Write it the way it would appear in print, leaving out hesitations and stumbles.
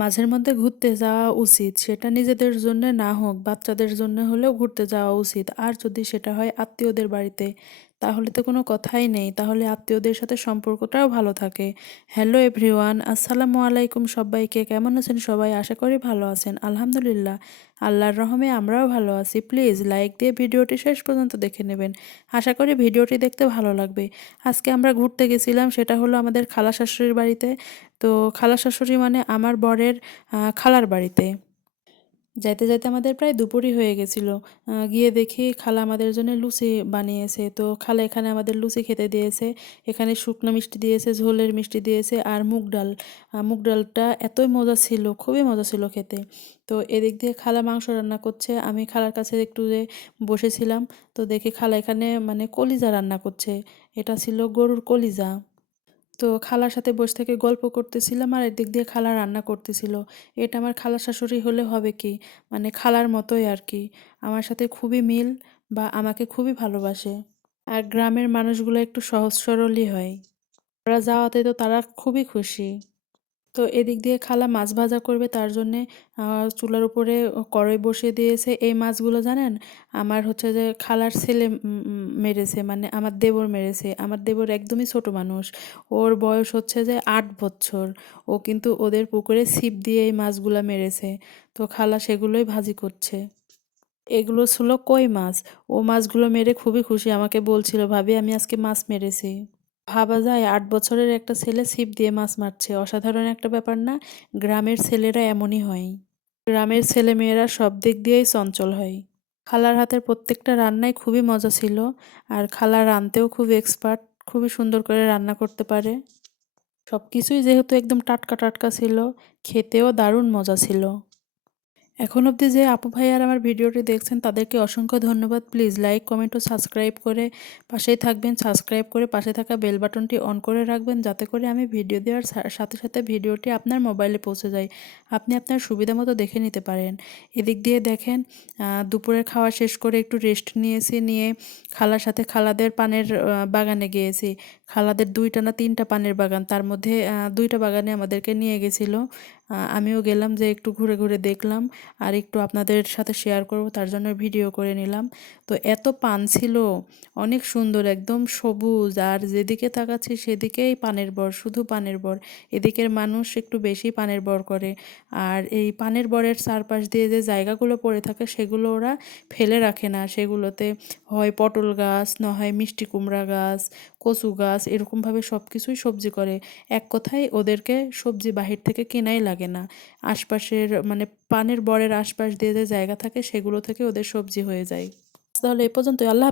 মাঝের মধ্যে ঘুরতে যাওয়া উচিত। সেটা নিজেদের জন্যে না হোক, বাচ্চাদের জন্য হলেও ঘুরতে যাওয়া উচিত। আর যদি সেটা হয় আত্মীয়দের বাড়িতে, তাহলে তো কোনো কথাই নেই। তাহলে আত্মীয়দের সাথে সম্পর্কটাও ভালো থাকে। হ্যালো এভরিওয়ান, আসসালামু আলাইকুম সবাইকে। কেমন আছেন সবাই? আশা করি ভালো আছেন। আলহামদুলিল্লাহ, আল্লাহর রহমে আমরাও ভালো আছি। প্লিজ লাইক দিয়ে ভিডিওটি শেষ পর্যন্ত দেখে নেবেন। আশা করি ভিডিওটি দেখতে ভালো লাগবে। আজকে আমরা ঘুরতে গেছিলাম, সেটা হলো আমাদের খালা শাশুড়ির বাড়িতে। তো খালা শাশুড়ি মানে আমার বরের খালার বাড়িতে। যাইতে যাইতে আমাদের প্রায় দুপুরই হয়ে গেছিল। গিয়ে দেখি খালা আমাদের জন্য লুচি বানিয়েছে। তো খালা এখানে আমাদের লুচি খেতে দিয়েছে। এখানে শুকনো মিষ্টি দিয়েছে, ঝোলের মিষ্টি দিয়েছে আর মুগ ডাল। মুগ ডালটা এতই মজা ছিল, খুবই মজা ছিল খেতে। তো এদিক দিয়ে খালা মাংস রান্না করছে, আমি খালার কাছে একটু যে বসেছিলাম। তো দেখি খালা এখানে মানে কলিজা রান্না করছে। এটা ছিল গরুর কলিজা। তো খালার সাথে বসে থেকে গল্প করতেছিলাম আর এদিক দিয়ে খালা রান্না করতেছিল। এটা আমার খালা শাশুড়ি হলে হবে কি, মানে খালার মতোই আর কি। আমার সাথে খুবই মিল, বা আমাকে খুবই ভালোবাসে। আর গ্রামের মানুষগুলো একটু সহজ সরলই হয়। ওরা যাওয়াতে তো তারা খুবই খুশি। তো এদিক দিয়ে খালা মাছ ভাজা করবে, তার জন্যে চুলার উপরে কড়াই বসিয়ে দিয়েছে। এই মাছগুলো জানেন, আমার হচ্ছে যে খালার ছেলে মেরেছে, মানে আমার দেবর মেরেছে। আমার দেবর একদমই ছোট মানুষ, ওর বয়স হচ্ছে যে 8 বছর। ও কিন্তু ওদের পুকুরে ছিপ দিয়ে এই মাছগুলো মেরেছে। তো খালা সেগুলোই ভাজি করছে। এগুলো ছিল কই মাছ। ও মাছগুলো মেরে খুবই খুশি, আমাকে বলছিল, ভাবি আমি আজকে মাছ মেরেছি। ভাবা যায় 8 বছরের একটা ছেলে ছিপ দিয়ে মাছ মারছে, অসাধারণ একটা ব্যাপার না? গ্রামের ছেলেরা এমনই হয়। গ্রামের ছেলেমেয়েরা সব দিক দিয়েই চঞ্চল হয়। খালার হাতের প্রত্যেকটা রান্নাই খুবই মজা ছিল। আর খালা রাঁধতেও খুব এক্সপার্ট, খুবই সুন্দর করে রান্না করতে পারে। সব কিছুই যেহেতু একদম টাটকা টাটকা ছিল, খেতেও দারুণ মজা ছিল। এখন অবধি যে আপু ভাইয়ার আমার ভিডিওটি দেখছেন তাদেরকে অসংখ্য ধন্যবাদ। প্লিজ লাইক, কমেন্ট ও সাবস্ক্রাইব করে পাশেই থাকবেন। সাবস্ক্রাইব করে পাশে থাকা বেল বাটনটি অন করে রাখবেন, যাতে করে আমি ভিডিও দেওয়ার সাথে সাথে ভিডিওটি আপনার মোবাইলে পৌঁছে যায়। আপনি আপনার সুবিধা মতো দেখে নিতে পারেন। এদিক দিয়ে দেখেন, দুপুরের খাওয়া শেষ করে একটু রেস্ট নিয়েছি, নিয়ে খালার সাথে খালাদের পানের বাগানে গিয়েছি। খালাদের 2টা না 3টা পানের বাগান, তার মধ্যে 2টা বাগানে আমাদেরকে নিয়ে গেছিলো। আমিও গেলাম, যে একটু ঘুরে ঘুরে দেখলাম আর একটু আপনাদের সাথে শেয়ার করব, তার জন্য ভিডিও করে নিলাম। তো এত পান ছিল, অনেক সুন্দর, একদম সবুজ, আর যেদিকে তাকাচ্ছি সেদিকেই পানের বর, শুধু পানের বর। এদিকের মানুষ একটু বেশি পানের বর করে। আর এই পানের বরের চারপাশ দিয়ে যে জায়গাগুলো পড়ে থাকে সেগুলো ওরা ফেলে রাখে না। সেগুলোতে হয় পটল গাছ, না হয় মিষ্টি কুমড়া গাছ, কচু গাছ, এরকমভাবে সব কিছুই সবজি করে। এক কথায় ওদেরকে সবজি বাহির থেকে কেনাই লাগে না। আশপাশের মানে পানের বরের আশপাশ দিয়ে যে জায়গা থাকে সেগুলো থেকে ওদের সবজি হয়ে যায়। তাহলে এ পর্যন্ত, আল্লাহ